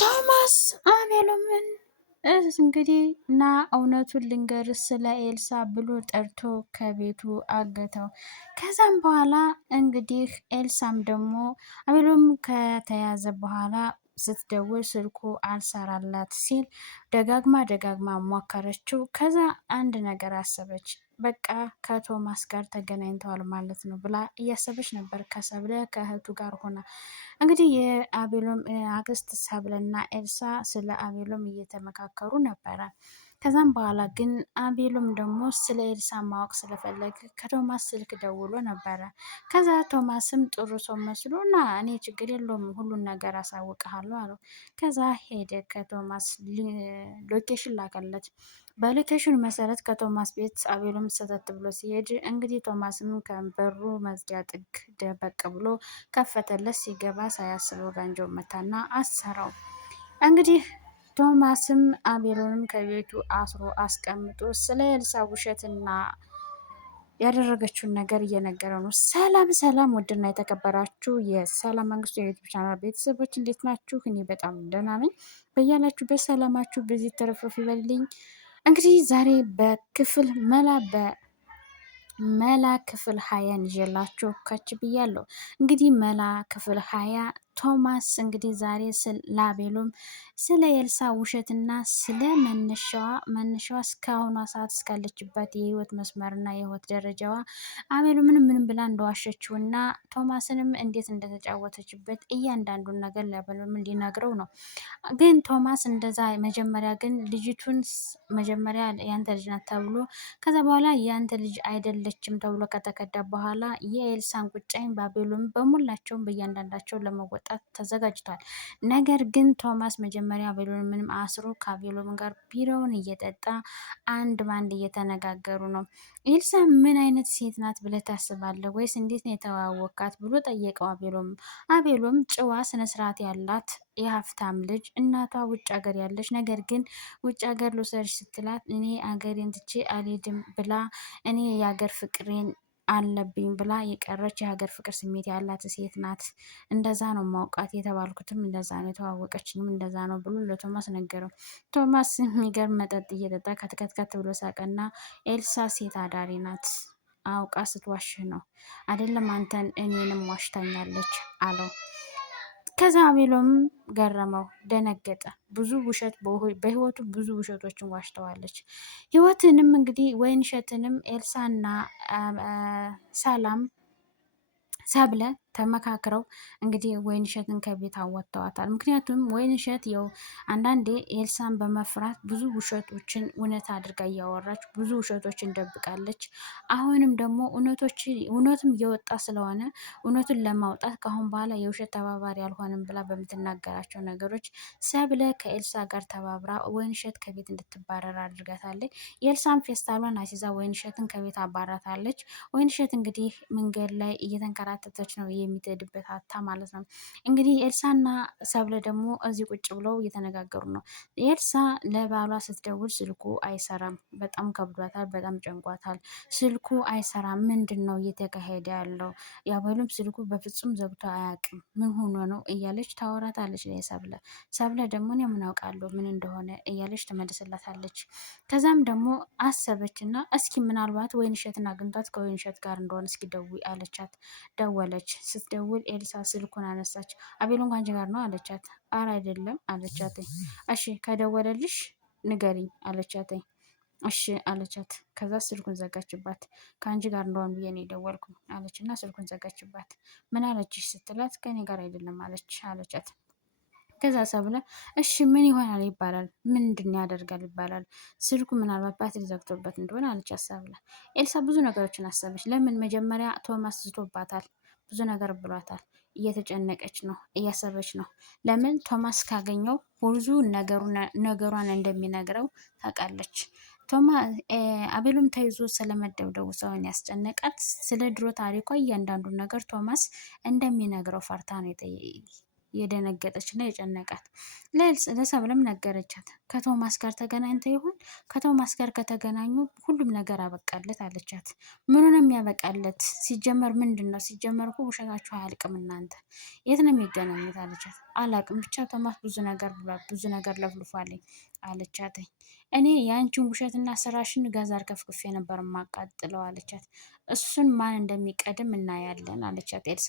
ቶማስ አቤሎምን እንግዲህ እና እውነቱን ልንገር ስለ ኤልሳ ብሎ ጠርቶ ከቤቱ አገተው። ከዛም በኋላ እንግዲህ ኤልሳም ደግሞ አቤሎም ከተያዘ በኋላ ስትደውል ስልኩ አልሰራላት ሲል ደጋግማ ሞከረችው። ከዛ አንድ ነገር አሰበች። በቃ ከቶማስ ጋር ተገናኝተዋል ማለት ነው ብላ እያሰበች ነበር። ከሰብለ ከእህቱ ጋር ሆና እንግዲህ የአቤሎም አክስት ሰብለና ኤልሳ ስለ አቤሎም እየተመካከሩ ነበረ። ከዛም በኋላ ግን አቤሎም ደግሞ ስለ ኤልሳ ማወቅ ስለፈለገ ከቶማስ ስልክ ደውሎ ነበረ። ከዛ ቶማስም ጥሩ ሰው መስሎ እና እኔ ችግር የለውም ሁሉን ነገር አሳውቅሃለሁ አለው። ከዛ ሄደ ከቶማስ ሎኬሽን ላከለት። በሎኬሽን መሰረት ከቶማስ ቤት አቤሎም ሰተት ብሎ ሲሄድ እንግዲህ ቶማስም ከበሩ መዝጊያ ጥግ ደበቅ ብሎ ከፈተለት። ሲገባ ሳያስበው ጋንጆ መታና አሰራው። እንግዲህ ቶማስም አቤሎንም ከቤቱ አስሮ አስቀምጦ ስለ ኤልሳ ውሸትና ያደረገችውን ነገር እየነገረው ነው። ሰላም ሰላም! ውድና የተከበራችሁ የሰላም መንግስቱ የዩቱብ ቻናል ቤተሰቦች እንዴት ናችሁ? እኔ በጣም ደህና ነኝ። በያላችሁበት ሰላማችሁ በዚህ ተረፍረፍ ይበልልኝ። እንግዲህ ዛሬ በክፍል መላ ክፍል 20 ይዤላችሁ ከች ብያለሁ። እንግዲህ መላ ክፍል 20 ቶማስ እንግዲህ ዛሬ ለአቤሎም ስለ ኤልሳ ውሸትና ስለ መነሻዋ እስካሁኗ ሰዓት እስካለችበት የህይወት መስመርና የህይወት ደረጃዋ አቤሎምንም ምንም ብላ እንደዋሸችውና ቶማስንም እንዴት እንደተጫወተችበት እያንዳንዱን ነገር ለአቤሎም ሊነግረው ነው። ግን ቶማስ እንደዛ መጀመሪያ ግን ልጅቱን መጀመሪያ ያንተ ልጅ ናት ተብሎ ከዛ በኋላ ያንተ ልጅ አይደለችም ተብሎ ከተከዳ በኋላ የኤልሳን ቁጫኝ በአቤሎም በሙላቸውም በእያንዳንዳቸው ለመወጣት ተዘጋጅቷል። ነገር ግን ቶማስ መጀመሪያ አቤሎምንም አስሮ ከአቤሎም ጋር ቢራውን እየጠጣ አንድ ባንድ እየተነጋገሩ ነው። ኤልሳ ምን አይነት ሴት ናት ብለህ ታስባለህ? ወይስ እንዴት ነው የተዋወቃት ብሎ ጠየቀው። አቤሎም ጨዋ ስነስርዓት ያላት የሀብታም ልጅ እናቷ ውጭ ሀገር ያለች ነገር ግን ውጭ ሀገር ልውሰድሽ ስትላት እኔ አገሬን ትቼ አልሄድም ብላ እኔ የሀገር ፍቅሬን አለብኝ ብላ የቀረች የሀገር ፍቅር ስሜት ያላት ሴት ናት። እንደዛ ነው ማውቃት የተባልኩትም እንደዛ ነው የተዋወቀችኝም እንደዛ ነው ብሎ ለቶማስ ነገረው። ቶማስ የሚገርም መጠጥ እየጠጣ ከትከትከት ብሎ ሳቀና ኤልሳ ሴት አዳሪ ናት አውቃ ስትዋሽህ ነው አይደለም አንተን እኔንም ዋሽታኛለች አለው። ከዛ አቤሎም ገረመው፣ ደነገጠ። ብዙ ውሸት በህይወቱ ብዙ ውሸቶችን ዋሽተዋለች። ህይወትንም እንግዲህ ወይንሸትንም ኤልሳና ሰላም ሰብለ ተመካክረው እንግዲህ ወይንሸትን ከቤት አወጥተዋታል። ምክንያቱም ወይንሸት ያው አንዳንዴ ኤልሳን በመፍራት ብዙ ውሸቶችን እውነት አድርጋ እያወራች ብዙ ውሸቶችን ደብቃለች። አሁንም ደግሞ እውነትም እየወጣ ስለሆነ እውነቱን ለማውጣት ከአሁን በኋላ የውሸት ተባባሪ አልሆንም ብላ በምትናገራቸው ነገሮች ሰብለ ከኤልሳ ጋር ተባብራ ወይንሸት ከቤት እንድትባረር አድርጋታለች። የኤልሳን ፌስታሏን አሲዛ ወይንሸትን ከቤት አባራታለች። ወይንሸት እንግዲህ መንገድ ላይ እየተንከራተተች ነው የሚትሄድበት አታ ማለት ነው። እንግዲህ ኤልሳና ሰብለ ደግሞ እዚህ ቁጭ ብለው እየተነጋገሩ ነው። ኤልሳ ለባሏ ስትደውል ስልኩ አይሰራም። በጣም ከብዷታል። በጣም ጨንቋታል። ስልኩ አይሰራም። ምንድን ነው እየተካሄደ ያለው? ያበሉም ስልኩ በፍጹም ዘግቶ አያውቅም። ምን ሆኖ ነው እያለች ታወራታለች ለሰብለ። ሰብለ ደግሞ እኔ ምን አውቃለሁ ምን እንደሆነ እያለች ትመልስላታለች። ከዛም ደግሞ አሰበችና እስኪ ምናልባት ወይንሸትን አግኝቷት ከወይንሸት ጋር እንደሆነ እስኪ ደውይ አለቻት። ደወለች። ስትደውል ኤልሳ ስልኩን አነሳች። አቤሎን ከአንቺ ጋር ነው አለቻት። አረ አይደለም አለቻት። እሺ ከደወለልሽ ንገሪኝ አለቻት። እሺ አለቻት። ከዛ ስልኩን ዘጋችባት። ከአንቺ ጋር እንደሆን ብዬ ነው የደወልኩኝ አለች እና ስልኩን ዘጋችባት። ምን አለችሽ ስትላት ከኔ ጋር አይደለም አለቻት። ከዛ ሰብለ እሺ ምን ይሆናል ይባላል? ምንድን ያደርጋል ይባላል? ስልኩ ምናልባት ባትሪ ዘግቶበት እንደሆነ አለቻት ሰብለ። ኤልሳ ብዙ ነገሮችን አሰበች። ለምን መጀመሪያ ቶማስ ዝቶባታል፣ ብዙ ነገር ብሏታል። እየተጨነቀች ነው፣ እያሰበች ነው። ለምን ቶማስ ካገኘው ብዙ ነገሯን እንደሚነግረው ታውቃለች። አቤሎም ተይዞ ስለመደብደቡ ሰውን ያስጨነቃት ስለ ድሮ ታሪኳ እያንዳንዱን ነገር ቶማስ እንደሚነግረው ፈርታ ነው የደነገጠች እና የጨነቃት። ለሰብለም ነገረቻት። ከቶማስ ጋር ተገናኝተ ይሆን? ከቶማስ ጋር ከተገናኙ ሁሉም ነገር አበቃለት አለቻት። ምኑ ነው የሚያበቃለት? ሲጀመር ምንድን ነው? ሲጀመር እኮ ውሸታችሁ አያልቅም እናንተ። የት ነው የሚገናኙት አለቻት። አላቅም ብቻ ቶማስ ብዙ ነገር ብሏል፣ ብዙ ነገር ለፍልፏለኝ አለቻት። እኔ የአንቺን ውሸትና ስራሽን ጋዛር ከፍክፌ ነበር ማቃጥለው አለቻት። እሱን ማን እንደሚቀድም እናያለን አለቻት ኤልሳ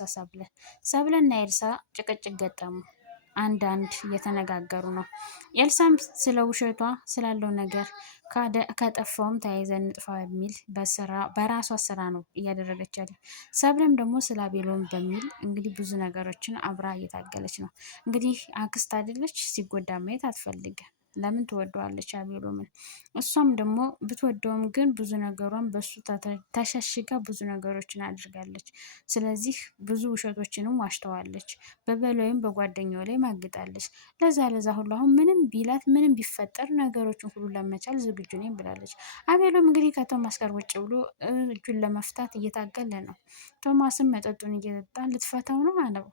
ሰብለና ኤልሳ ጭቅጭቅ ገጠሙ። አንዳንድ እየተነጋገሩ ነው። ኤልሳም ስለ ውሸቷ ስላለው ነገር ከጠፋውም ተያይዘን እንጥፋ በሚል በራሷ ስራ ነው እያደረገች ያለ። ሰብለም ደግሞ ስለ አቤሎን በሚል እንግዲህ ብዙ ነገሮችን አብራ እየታገለች ነው። እንግዲህ አክስት አይደለች፣ ሲጎዳ ማየት አትፈልግም። ለምን ትወደዋለች አቤሎምን። እሷም ደግሞ ብትወደውም ግን ብዙ ነገሯን በሱ ተሸሽጋ ብዙ ነገሮችን አድርጋለች። ስለዚህ ብዙ ውሸቶችንም ዋሽተዋለች። በበላይም በጓደኛው ላይ ማግጣለች። ለዛ ሁሉ አሁን ምንም ቢላት ምንም ቢፈጠር ነገሮችን ሁሉ ለመቻል ዝግጁ ነኝ ብላለች። አቤሎም እንግዲህ ከቶማስ ጋር ውጭ ብሎ እጁን ለመፍታት እየታገለ ነው። ቶማስም መጠጡን እየጠጣ ልትፈታው ነው አለው።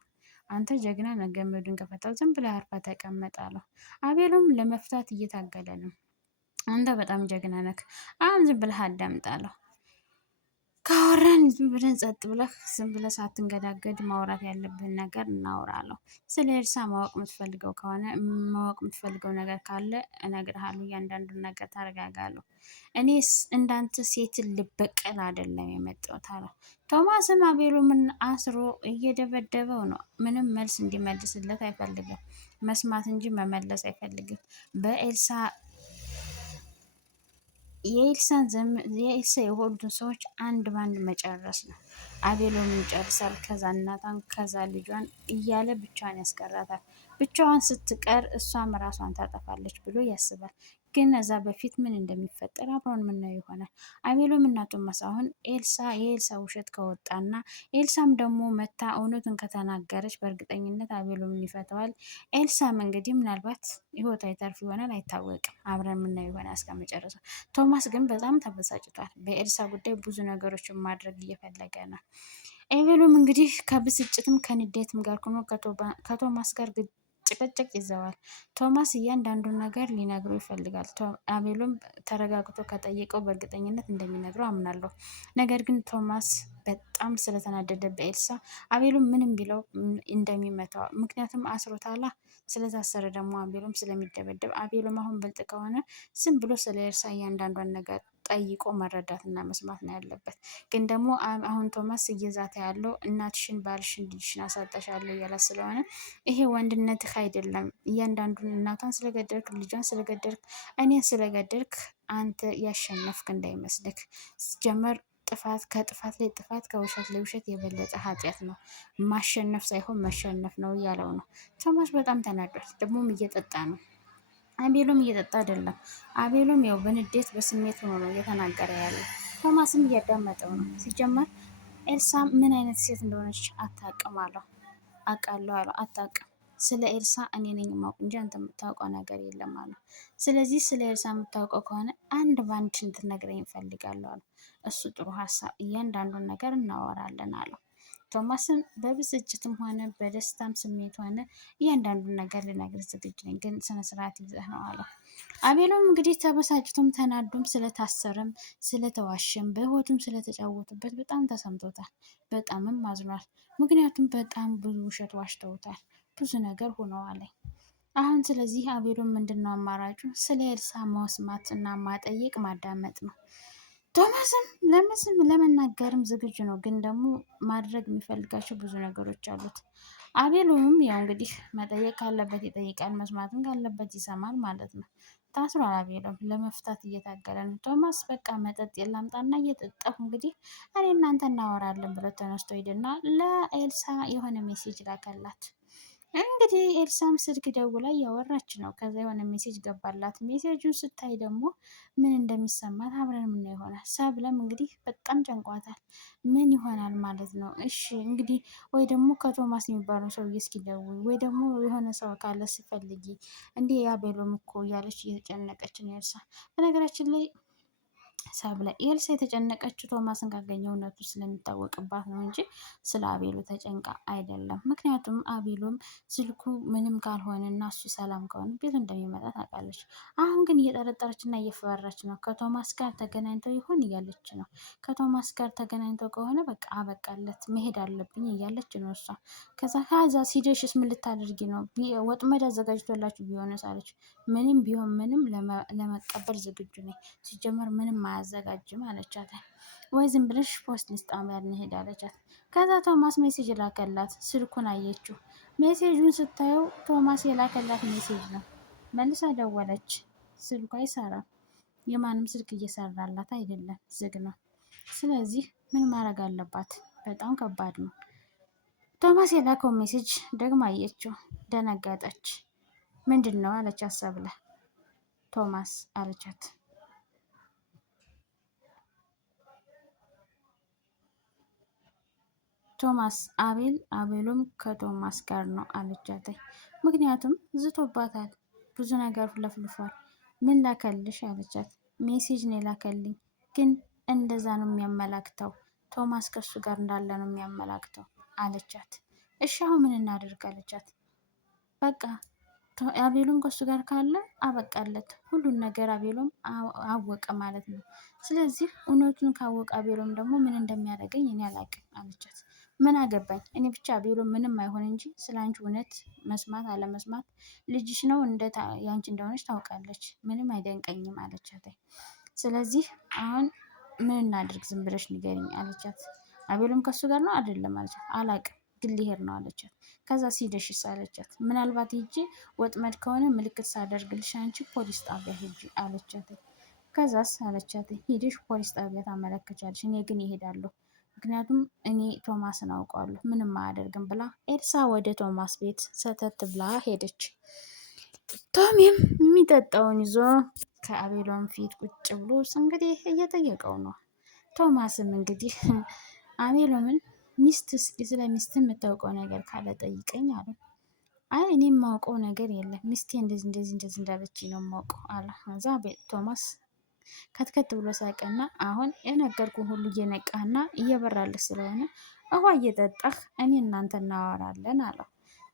አንተ ጀግና ነህ፣ ገመዱን ከፈታው ዝም ብለህ አርፋ ተቀመጥ አለው። አቤሎም ለመፍታት እየታገለ ነው። አንተ በጣም ጀግና ነህ፣ አሁን ዝም ብለህ አዳምጥ አለው። ካወራን ዝም ብለን ጸጥ ብለህ ዝም ብለህ ሳትንገዳገድ ማውራት ያለብህን ነገር እናውራለሁ። ስለ ኤልሳ ማወቅ የምትፈልገው ነገር ካለ እነግርሃለሁ። እያንዳንዱን ነገር ታረጋጋለሁ። እኔስ እንዳንተ ሴትን ልበቀል አይደለም የመጣሁት አለ። ቶማስም አቤሎምን አስሮ እየደበደበው ነው። ምንም መልስ እንዲመልስለት አይፈልግም። መስማት እንጂ መመለስ አይፈልግም። የኤልሳ የሆኑትን ሰዎች አንድ ባንድ መጨረስ ነው። አቤሎምን ይጨርሳል። ከዛ እናቷን፣ ከዛ ልጇን እያለ ብቻዋን ያስቀራታል። ብቻዋን ስትቀር እሷም ራሷን ታጠፋለች ብሎ ያስባል። ግን እዛ በፊት ምን እንደሚፈጠር አብረን የምናየው ይሆናል። አቤሎም እና ቶማስ አሁን የኤልሳ ውሸት ከወጣና ኤልሳም ደግሞ መታ እውነቱን ከተናገረች በእርግጠኝነት አቤሎምን ይፈተዋል። ኤልሳም እንግዲህ ምናልባት ህይወቷ ይተርፍ ይሆናል፣ አይታወቅም። አብረን የምናየው ይሆናል እስከ መጨረሻው። ቶማስ ግን በጣም ተበሳጭቷል። በኤልሳ ጉዳይ ብዙ ነገሮችን ማድረግ እየፈለገ ነው። አቤሎም እንግዲህ ከብስጭትም ከንዴትም ጋር ሆኖ ከቶማስ ጋር ጭቅጭቅ ይዘዋል። ቶማስ እያንዳንዱን ነገር ሊነግረው ይፈልጋል። አቤሎም ተረጋግቶ ከጠየቀው በእርግጠኝነት እንደሚነግረው አምናለሁ። ነገር ግን ቶማስ በጣም ስለተናደደ በኤልሳ አቤሎም ምንም ቢለው እንደሚመታው፣ ምክንያቱም አስሮታላ። ስለታሰረ ደግሞ አቤሎም ስለሚደበደብ አቤሎም አሁን ብልጥ ከሆነ ዝም ብሎ ስለ ኤልሳ እያንዳንዷን ነገር ጠይቆ መረዳትና መስማት ነው ያለበት። ግን ደግሞ አሁን ቶማስ እየዛተ ያለው እናትሽን፣ ባልሽን፣ ልጅሽን አሳጣሻለሁ እያላት ስለሆነ ይሄ ወንድነትህ አይደለም። እያንዳንዱን እናቷን ስለገደልክ፣ ልጇን ስለገደልክ፣ እኔን ስለገደልክ አንተ ያሸነፍክ እንዳይመስልክ። ጀመር ጥፋት ከጥፋት ላይ ጥፋት፣ ከውሸት ላይ ውሸት የበለጠ ኃጢአት ነው። ማሸነፍ ሳይሆን መሸነፍ ነው እያለው ነው። ቶማስ በጣም ተናዷል። ደግሞም እየጠጣ ነው። አቤሎም እየጠጣ አይደለም። አቤሎም ያው በንዴት በስሜት ሆኖ ነው እየተናገረ ያለው። ቶማስም እያዳመጠው ነው። ሲጀመር ኤልሳ ምን አይነት ሴት እንደሆነች አታውቅም አለው። አውቃለሁ አለው። አታውቅም። ስለ ኤልሳ እኔ ነኝ የማውቅ እንጂ አንተ የምታውቀው ነገር የለም አለው። ስለዚህ ስለ ኤልሳ የምታውቀው ከሆነ አንድ ባንድ እንድትነግረኝ እፈልጋለሁ አለው። እሱ ጥሩ ሀሳብ፣ እያንዳንዱን ነገር እናወራለን አለው። ቶማስም በብስጭትም ሆነ በደስታም ስሜት ሆነ እያንዳንዱን ነገር ልነግር ዝግጁ ነኝ፣ ግን ስነስርዓት ይዘህ ነው አለው። አቤሎም እንግዲህ ተበሳጭቶም ተናዶም ስለታሰረም ስለተዋሸም በህይወቱም ስለተጫወቱበት በጣም ተሰምቶታል። በጣምም አዝኗል። ምክንያቱም በጣም ብዙ ውሸት ዋሽተውታል። ብዙ ነገር ሆነዋል። አሁን ስለዚህ አቤሎም ምንድነው አማራጩ? ስለ ኤልሳ መስማት እና ማጠየቅ ማዳመጥ ነው። ቶማስም ለመናገርም ዝግጁ ነው፣ ግን ደግሞ ማድረግ የሚፈልጋቸው ብዙ ነገሮች አሉት። አቤሎምም ያው እንግዲህ መጠየቅ ካለበት ይጠይቃል፣ መስማትም ካለበት ይሰማል ማለት ነው። ታስሯል። አቤሎም ለመፍታት እየታገለ ነው። ቶማስ በቃ መጠጥ የላምጣና እየጠጣሁ እንግዲህ እኔ እናንተ እናወራለን ብሎ ተነስቶ ሄደና ለኤልሳ የሆነ ሜሴጅ ላከላት። እንግዲህ ኤልሳም ስልክ ደውላ እያወራች ነው። ከዛ የሆነ ሜሴጅ ገባላት። ሜሴጁን ስታይ ደግሞ ምን እንደሚሰማት አብረን የምናየው ይሆናል። ሰብለም እንግዲህ በጣም ጨንቋታል። ምን ይሆናል ማለት ነው? እሺ እንግዲህ ወይ ደግሞ ከቶማስ የሚባለው ሰውዬ እስኪ ደውይ፣ ወይ ደግሞ የሆነ ሰው ካለ ስፈልጊ፣ እንዲህ ያቤሎም እኮ እያለች እየተጨነቀች ነው ኤልሳ። በነገራችን ላይ ሰብለ ኤልሳ የተጨነቀችው ቶማስን ካገኘው እውነቱ ስለሚታወቅባት ነው እንጂ ስለ አቤሉ ተጨንቃ አይደለም። ምክንያቱም አቤሉም ስልኩ ምንም ካልሆነ እና እሱ ሰላም ከሆነ ቤት እንደሚመጣ ታውቃለች። አሁን ግን እየጠረጠረች እና እየፈራች ነው። ከቶማስ ጋር ተገናኝተው ይሆን እያለች ነው። ከቶማስ ጋር ተገናኝተው ከሆነ በቃ አበቃለት መሄድ አለብኝ እያለች ነው እሷ። ከዛ ሲደሽስ ምን ልታደርጊ ነው? ወጥመድ አዘጋጅቶላችሁ ቢሆን ሳለች ምንም ቢሆን ምንም ለመቀበል ዝግጁ ነኝ። ሲጀመር ምንም አያዘጋጅም አለቻት። ወይ ዝም ብለሽ ፖስት ጣቢያ እንሄድ አለቻት። ከዛ ቶማስ ሜሴጅ ላከላት። ስልኩን አየችው። ሜሴጁን ስታየው ቶማስ የላከላት ሜሴጅ ነው። መልሳ ደወለች። ስልኩ አይሰራም። የማንም ስልክ እየሰራላት አይደለም፣ ዝግ ነው። ስለዚህ ምን ማድረግ አለባት? በጣም ከባድ ነው። ቶማስ የላከው ሜሴጅ ደግሞ አየችው። ደነገጠች። ምንድን ነው አለቻት ሰብለ። ቶማስ አለቻት። ቶማስ አቤሉም ከቶማስ ጋር ነው አለቻት። ምክንያቱም ዝቶባታል፣ ብዙ ነገር ለፍልፏል። ምን ላከልሽ አለቻት። ሜሴጅ ነው የላከልኝ፣ ግን እንደዛ ነው የሚያመላክተው፣ ቶማስ ከሱ ጋር እንዳለ ነው የሚያመላክተው አለቻት። እሺ አሁን ምን እናደርግ አለቻት። በቃ አቤሎም ከሱ ጋር ካለ አበቃለት፣ ሁሉን ነገር አቤሎም አወቀ ማለት ነው። ስለዚህ እውነቱን ካወቀ አቤሎም ደግሞ ምን እንደሚያደርገኝ እኔ አላውቅም አለቻት። ምን አገባኝ እኔ ብቻ አቤሎም ምንም አይሆን እንጂ ስለ አንቺ እውነት መስማት አለመስማት ልጅሽ ነው ያንቺ እንደሆነች ታውቃለች፣ ምንም አይደንቀኝም አለቻት። ስለዚህ አሁን ምን እናድርግ ዝም ብለሽ ንገሪኝ አለቻት። አቤሎም ከሱ ጋር ነው አይደለም አለቻት። አላውቅም ግን ሊሄድ ነው አለቻት። ከዛ ሲደሽስ አለቻት። ምናልባት ሂጂ ወጥመድ ከሆነ ምልክት ሳደርግልሽ አንቺ ፖሊስ ጣቢያ ሂጂ አለቻት። ከዛስ አለቻት። ሂድሽ ፖሊስ ጣቢያ ታመለክቻለሽ፣ እኔ ግን ይሄዳለሁ፣ ምክንያቱም እኔ ቶማስን አውቀዋለሁ፣ ምንም አያደርግም ብላ ኤልሳ ወደ ቶማስ ቤት ሰተት ብላ ሄደች። ቶሚም የሚጠጣውን ይዞ ከአቤሎም ፊት ቁጭ ብሎ እንግዲህ እየጠየቀው ነው። ቶማስም እንግዲህ አቤሎምን ሚስት እስኪ ስለ ሚስት የምታውቀው ነገር ካለ ጠይቀኝ አለ። አይ እኔ የማውቀው ነገር የለም፣ ሚስቴ እንደዚህ እንዳለች ነው የማውቀው አለ። እዛ ቶማስ ከትከት ብሎ ሳቀና አሁን የነገርኩ ሁሉ እየነቃና እየበራልህ ስለሆነ ውሃ እየጠጣህ እኔ እናንተ እናወራለን አለው።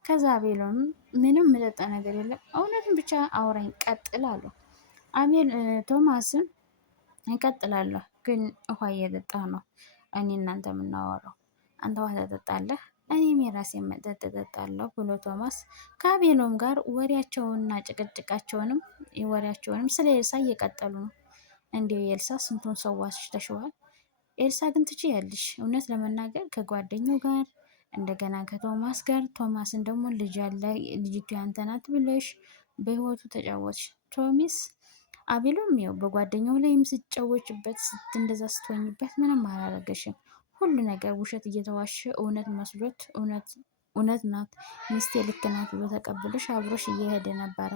ከዛ አቤሎም ምንም የምጠጣ ነገር የለም፣ እውነትን ብቻ አውራኝ ቀጥል አለው። ቶማስም እቀጥላለሁ፣ ግን ውሃ እየጠጣህ ነው እኔ እናንተ የምናወራው፣ አንተ ውሃ ትጠጣለህ፣ እኔም የራሴን መጠጥ እጠጣለሁ ብሎ ቶማስ ከአቤሎም ጋር ወሬያቸውንና ወሬያቸውንም ስለ ኤልሳ እየቀጠሉ ነው። እንዲሁ ኤልሳ ስንቱን ሰው ዋሽተሽዋል። ኤልሳ ግን ትችያለሽ፣ እውነት ለመናገር ከጓደኛው ጋር እንደገና ከቶማስ ጋር ቶማስን ደግሞ ልጅ ያለ ልጅቱ ያንተ ናት ብለሽ በህይወቱ ተጫወትሽ። ቶሚስ አቤሎም ያው በጓደኛው ላይም ስትጫወችበት እንደዛ ስትሆኝበት ምንም አላረገሽም። ሁሉ ነገር ውሸት እየተዋሸ እውነት መስሎት እውነት ናት ሚስቴ ልክ ናት ብሎ ተቀብሎሽ አብሮሽ እየሄደ ነበረ።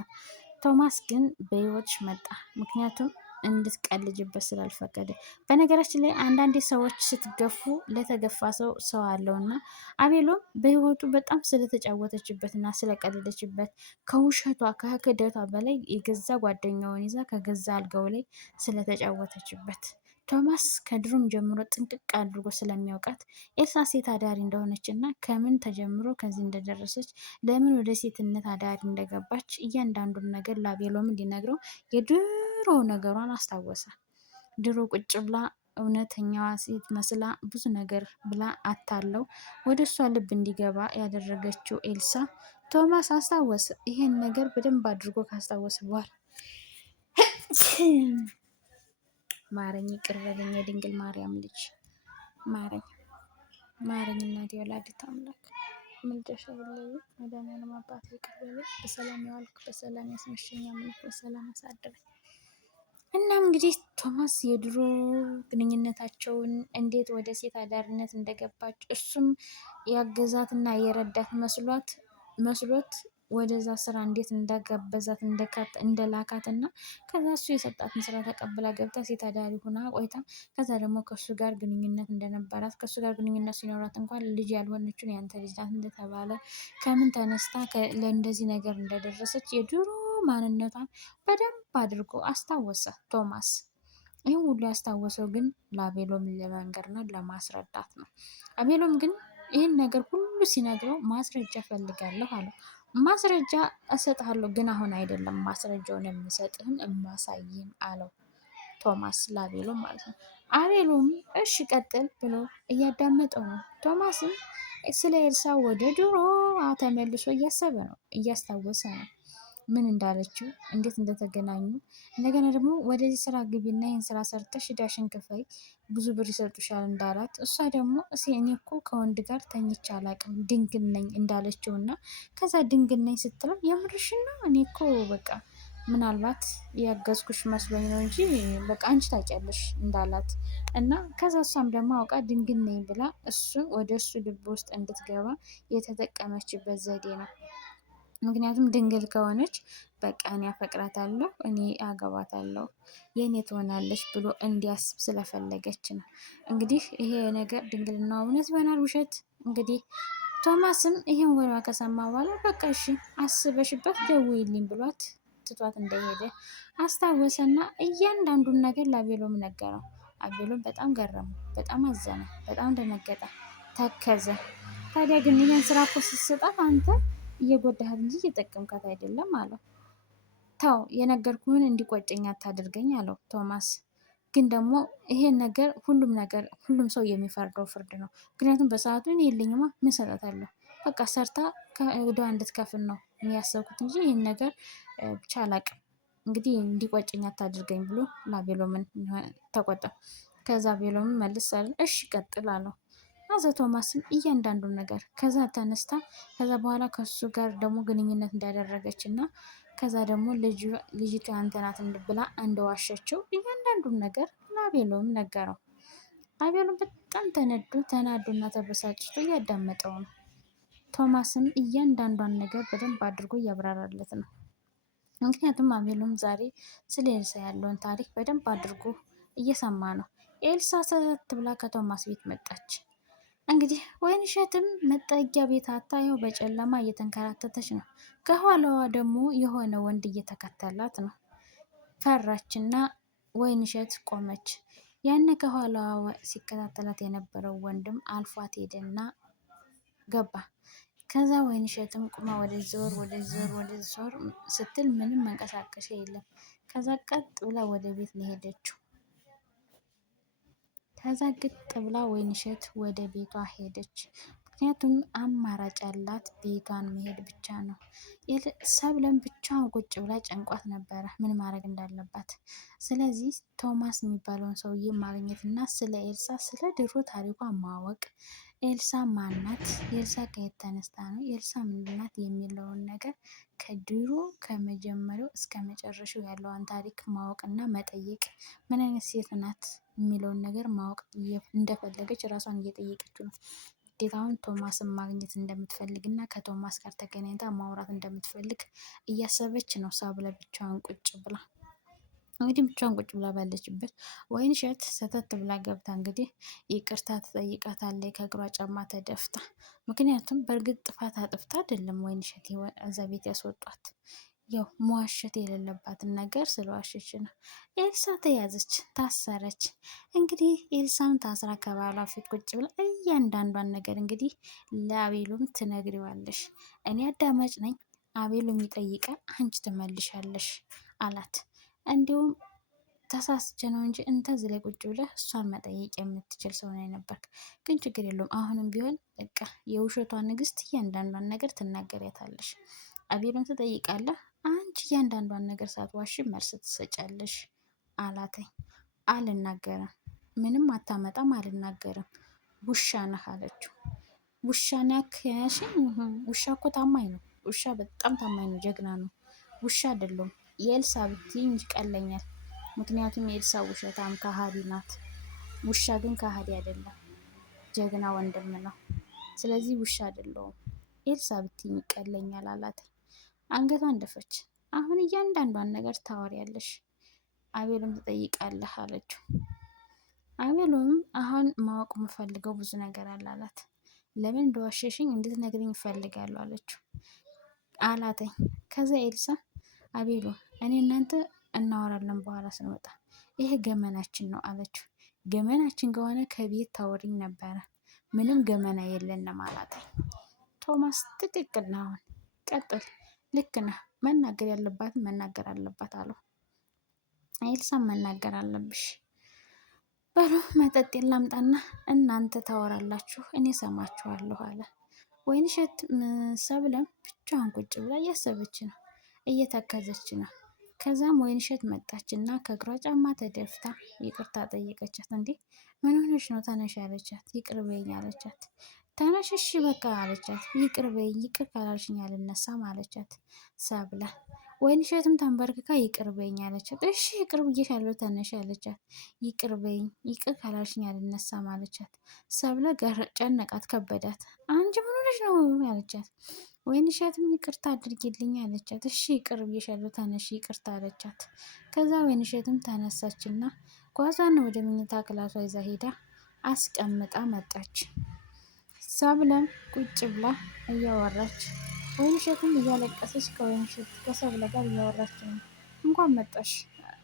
ቶማስ ግን በህይወትሽ መጣ፣ ምክንያቱም እንድትቀልጅበት ስላልፈቀደ። በነገራችን ላይ አንዳንዴ ሰዎች ስትገፉ ለተገፋ ሰው አለው እና አቤሎም በህይወቱ በጣም ስለተጫወተችበት እና ስለቀለደችበት ከውሸቷ ከክደቷ በላይ የገዛ ጓደኛውን ይዛ ከገዛ አልጋው ላይ ስለተጫወተችበት ቶማስ ከድሮም ጀምሮ ጥንቅቅ አድርጎ ስለሚያውቃት ኤልሳ ሴት አዳሪ እንደሆነች እና ከምን ተጀምሮ ከዚህ እንደደረሰች ለምን ወደ ሴትነት አዳሪ እንደገባች እያንዳንዱን ነገር ለአቤሎም እንዲነግረው የድሮ ነገሯን አስታወሰ። ድሮ ቁጭ ብላ እውነተኛዋ ሴት መስላ ብዙ ነገር ብላ አታለው ወደ እሷ ልብ እንዲገባ ያደረገችው ኤልሳ ቶማስ አስታወሰ። ይሄን ነገር በደንብ አድርጎ ካስታወሰ በኋላ ማረኝ፣ ይቅር በለኝ የድንግል ማርያም ልጅ ማረኝ፣ ማረኝ እናቴ ወላዲተ አምላክ ምልጃሽ አይለየኝ። መድኃኒዓለም አባት ይቅር በለኝ። በሰላም ያዋልክ በሰላም ያስመሸኝ አምላክ በሰላም አሳድረኝ። እናም እንግዲህ ቶማስ የድሮ ግንኙነታቸውን እንዴት ወደ ሴት አዳሪነት እንደገባች እሱም ያገዛትና የረዳት መስሎት ወደዛ ስራ እንዴት እንዳጋበዛት እንደላካት እና ከዛ እሱ የሰጣትን ስራ ተቀብላ ገብታ ሴት አዳሪ ሆና ቆይታ ከዛ ደግሞ ከእሱ ጋር ግንኙነት እንደነበራት ከእሱ ጋር ግንኙነት ሲኖራት እንኳን ልጅ ያልሆነችን ያንተ ልጅ ናት እንደተባለ ከምን ተነስታ ለእንደዚህ ነገር እንደደረሰች የድሮ ማንነቷን በደንብ አድርጎ አስታወሰ ቶማስ። ይህም ሁሉ ያስታወሰው ግን ለአቤሎም ለመንገርና ለማስረዳት ነው። አቤሎም ግን ይህን ነገር ሁሉ ሲነግረው ማስረጃ ፈልጋለሁ አለው። ማስረጃ እሰጥሃለሁ ግን አሁን አይደለም ማስረጃውን የምሰጥህም እማሳይህም አለው ቶማስ ለአቤሎም ማለት ነው። አቤሎም እሺ ቀጥል ብሎ እያዳመጠው ነው። ቶማስም ስለ ኤልሳ ወደ ድሮ ተመልሶ እያሰበ ነው፣ እያስታወሰ ነው ምን እንዳለችው፣ እንዴት እንደተገናኙ። እንደገና ደግሞ ወደዚህ ስራ ግቢና ይህን ስራ ሰርተሽ ዕዳሽን ክፈይ ብዙ ብር ይሰጡሻል እንዳላት፣ እሷ ደግሞ እኔ እኮ ከወንድ ጋር ተኝቼ አላቅም ድንግል ነኝ እንዳለችው እና ከዛ ድንግል ነኝ ስትለው የምርሽና እኔ እኮ በቃ ምናልባት ያገዝኩሽ መስሎኝ ነው እንጂ በቃ አንቺ ታውቂያለሽ እንዳላት እና ከዛ እሷም ደግሞ አውቃ ድንግል ነኝ ብላ እሱን ወደ እሱ ልብ ውስጥ እንድትገባ የተጠቀመችበት ዘዴ ነው። ምክንያቱም ድንግል ከሆነች በቃ እኔ አፈቅራታለሁ፣ እኔ አገባታለሁ፣ የእኔ ትሆናለች ብሎ እንዲያስብ ስለፈለገች ነው። እንግዲህ ይሄ ነገር ድንግልና እውነት ይሆናል ውሸት? እንግዲህ ቶማስም ይሄን ወሬዋ ከሰማ በኋላ በቃ እሺ አስበሽበት ደውይልኝ ብሏት ትቷት እንደሄደ አስታወሰና እያንዳንዱን ነገር ለአቤሎም ነገረው። አቤሎም በጣም ገረመው፣ በጣም አዘነ፣ በጣም ደነገጠ፣ ተከዘ። ታዲያ ግን ይህን ስራ እኮ ስትሰጣት አንተ እየጎዳሃት እንጂ እየጠቀምካት አይደለም አለው። ተው የነገርኩህን እንዲቆጨኝ አታድርገኝ አለው ቶማስ። ግን ደግሞ ይሄን ነገር ሁሉም ሰው የሚፈርደው ፍርድ ነው። ምክንያቱም በሰዓቱ እኔ የለኝማ ምን ሰጣታለሁ፣ በቃ ሰርታ ወደ እንድትከፍል ነው የሚያሰብኩት እንጂ ይህን ነገር ብቻ አላቅም። እንግዲህ እንዲቆጨኝ አታድርገኝ ብሎ ለአቤሎምን ተቆጣ። ከዛ አቤሎምን መልስ አለ እሺ ቀጥል አለው። አዘ ቶማስም እያንዳንዱን ነገር ከዛ ተነስታ ከዛ በኋላ ከሱ ጋር ደግሞ ግንኙነት እንዳደረገች እና ከዛ ደግሞ ልጅቱ አንተ ናት ብላ እንደዋሸችው እያንዳንዱን ነገር ለአቤሎም ነገረው። አቤሎም በጣም ተናዶና ተበሳጭቶ እያዳመጠው ነው። ቶማስም እያንዳንዷን ነገር በደንብ አድርጎ እያብራራለት ነው። ምክንያቱም አቤሎም ዛሬ ስለ ኤልሳ ያለውን ታሪክ በደንብ አድርጎ እየሰማ ነው። ኤልሳ ሰተት ብላ ከቶማስ ቤት መጣች። እንግዲህ ወይንሸትም መጠጊያ ቤት አታ ይኸው በጨለማ እየተንከራተተች ነው። ከኋላዋ ደግሞ የሆነ ወንድ እየተከተላት ነው። ፈራችና ወይንሸት ቆመች። ያነ ከኋላዋ ሲከታተላት የነበረው ወንድም አልፏት ሄደና ገባ። ከዛ ወይንሸትም ቁማ ወደዚህ ዞር ስትል ምንም መንቀሳቀሻ የለም። ከዛ ቀጥ ብላ ወደ ቤት ነው ሄደችው። ከዛ ግጥ ብላ ወይንሸት ወደ ቤቷ ሄደች። ምክንያቱም አማራጭ ያላት ቤቷን መሄድ ብቻ ነው። ሰብለም ብቻዋን ቁጭ ብላ ጨንቋት ነበረ ምን ማድረግ እንዳለባት። ስለዚህ ቶማስ የሚባለውን ሰውዬ ማግኘት እና ስለ ኤልሳ ስለ ድሮ ታሪኳ ማወቅ፣ ኤልሳ ማናት፣ ኤልሳ ከየት ተነስታ ነው፣ ኤልሳ ምንድናት የሚለውን ነገር ከድሮ ከመጀመሪያው እስከ መጨረሻው ያለውን ታሪክ ማወቅና መጠየቅ፣ ምን አይነት ሴት ናት የሚለውን ነገር ማወቅ እንደፈለገች ራሷን እየጠየቀችው ነው። ግዴታውን ቶማስን ማግኘት እንደምትፈልግ እና ከቶማስ ጋር ተገናኝታ ማውራት እንደምትፈልግ እያሰበች ነው። ሳብለ ብቻዋን ቁጭ ብላ እንግዲህ ብቻዋን ቁጭ ብላ ባለችበት ወይንሸት ሰተት ብላ ገብታ እንግዲህ ይቅርታ ትጠይቃታለች ከእግሯ ጫማ ተደፍታ። ምክንያቱም በእርግጥ ጥፋት አጥፍታ አይደለም ወይንሸት እዛ ቤት ያስወጧት፣ ያው መዋሸት የሌለባትን ነገር ስለዋሸች ነው። ኤልሳ ተያዘች፣ ታሰረች። እንግዲህ ኤልሳም ታስራ ከባሏ ፊት ቁጭ ብላ እያንዳንዷን ነገር እንግዲህ ለአቤሎም ትነግሪዋለሽ፣ እኔ አዳማጭ ነኝ፣ አቤሎም ይጠይቃል፣ አንቺ ትመልሻለሽ አላት። እንዲሁም ተሳስቼ ነው እንጂ እንደዚህ ላይ ቁጭ ብለህ እሷን መጠየቅ የምትችል ሰው ነው የነበርክ። ግን ችግር የለውም አሁንም ቢሆን በቃ የውሸቷ ንግስት እያንዳንዷን ነገር ትናገሪያታለሽ፣ አቤሎም ትጠይቃለህ፣ አንቺ እያንዳንዷን ነገር ሳትዋሽ መልስ ትሰጫለሽ አላተኝ። አልናገርም፣ ምንም አታመጣም፣ አልናገርም፣ ውሻ ነህ አለችው። ውሻ ነክ ያሽኝ? ውሻ እኮ ታማኝ ነው። ውሻ በጣም ታማኝ ነው፣ ጀግና ነው። ውሻ አይደለም የኤልሳ ብትይ እንጂ ቀለኛል። ምክንያቱም የኤልሳ ውሸታም ከሃዲ ናት። ውሻ ግን ከሃዲ አይደለም፣ ጀግና ወንድም ነው። ስለዚህ ውሻ አይደለሁም፣ ኤልሳ ብትይ ይቀለኛል አላት። አንገቷን ደፈች። አሁን እያንዳንዷን ነገር ታወሪያለሽ፣ አቤሎም ትጠይቃለህ አለችው። አቤሎም አሁን ማወቅ የምፈልገው ብዙ ነገር አለ አላት። ለምን እንደዋሸሽኝ እንድትነግሪኝ እፈልጋለሁ አለችው አላተኝ። ከዛ ኤልሳ አቤሎ እኔ እናንተ እናወራለን በኋላ ስንወጣ፣ ይሄ ገመናችን ነው አለችው። ገመናችን ከሆነ ከቤት ታወሪኝ ነበረ፣ ምንም ገመና የለንም አላት። ቶማስ ትክክል ነህ፣ አሁን ቀጥል፣ ልክ ነህ፣ መናገር ያለባትን መናገር አለባት አለው። ኤልሳም መናገር አለብሽ፣ በሉ መጠጥ ላምጣና እናንተ ታወራላችሁ እኔ ሰማችኋለሁ አለ። ወይንሸት ሰብለም ብቻዋን ቁጭ ብላ እያሰበች ነው፣ እየተከዘች ነው። ከዛም ወይንሸት መጣች እና ከእግሯ ጫማ ተደፍታ ይቅርታ ጠየቀቻት። እንዴ ምን ሆነሽ ነው? ተነሽ አለቻት። ይቅር በይኝ አለቻት። ተነሽ እሺ በቃ አለቻት። ይቅር በይኝ፣ ይቅር ካላልሽኝ አልነሳም አለቻት ሰብለ። ወይንሸትም ተንበርክካ ይቅር በይኝ አለቻት። እሺ ይቅር ብዬሻለሁ ተነሽ አለቻት። ይቅር በይኝ፣ ይቅር ካላልሽኝ አልነሳም አለቻት ሰብለ። ጨነቃት፣ ከበዳት። አንቺ ምን ሆነሽ ነው አለቻት። ወይንሸትም ይቅርታ አድርጊልኝ አለቻት። እሺ ይቅር ብዬሻለሁ ተነሽ ይቅርታ አለቻት። ከዛ ወይንሸትም ተነሳችና ጓዟን ወደ መኝታ ክላሷ ይዛ ሄዳ አስቀምጣ መጣች። ሰብለም ቁጭ ብላ እያወራች፣ ወይንሸትም እያለቀሰች ከሰብለ ጋር እያወራች ነው። እንኳን መጣሽ፣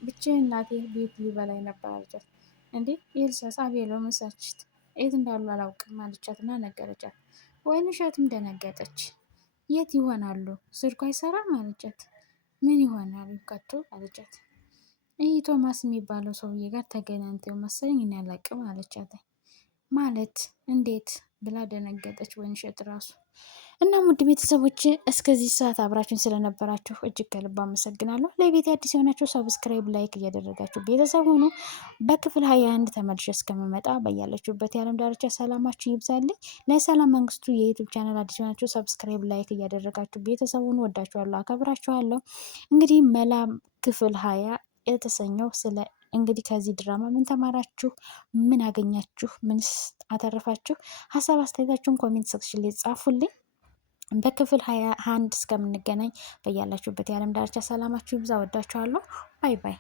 ብቻዬን እናቴ ቤት ሊበላኝ ነበር አለቻት። እንዴ ኤልሳስ አቤሎ መሳችት የት እንዳሉ አላውቅም አለቻትና ነገረቻት። ወይንሸትም ደነገጠች። የት ይሆናሉ? ስልኩ አይሰራም አለቻት። ምን ይሆናሉ ከቶ አለቻት። ይህ ቶማስ የሚባለው ሰውዬ ጋር ተገናኝተው መሰለኝ እኔ አላቅም አለቻት። ማለት እንዴት ብላ ደነገጠች ወይንሸት ራሱ። እና ውድ ቤተሰቦች እስከዚህ ሰዓት አብራችን ስለነበራችሁ እጅግ ከልብ አመሰግናለሁ። ለቤት አዲስ የሆናችሁ ሰብስክራይብ፣ ላይክ እያደረጋችሁ ቤተሰብ ሆኖ በክፍል 21 ተመልሼ እስከምመጣ በያላችሁበት የዓለም ዳርቻ ሰላማችሁ ይብዛልኝ። ለሰላም መንግስቱ የዩቱብ ቻናል አዲስ የሆናችሁ ሰብስክራይብ፣ ላይክ እያደረጋችሁ ቤተሰብ ሆኖ ወዳችኋለሁ፣ አከብራችኋለሁ። እንግዲህ መላ ክፍል 20 የተሰኘው ስለ እንግዲህ ከዚህ ድራማ ምን ተማራችሁ? ምን አገኛችሁ? ምንስ አተረፋችሁ? ሀሳብ አስተያየታችሁን ኮሜንት ሴክሽን ላይ ጻፉልኝ። በክፍል 21 እስከምንገናኝ በያላችሁበት የዓለም ዳርቻ ሰላማችሁ ይብዛ። ወዳችኋለሁ። ባይ ባይ።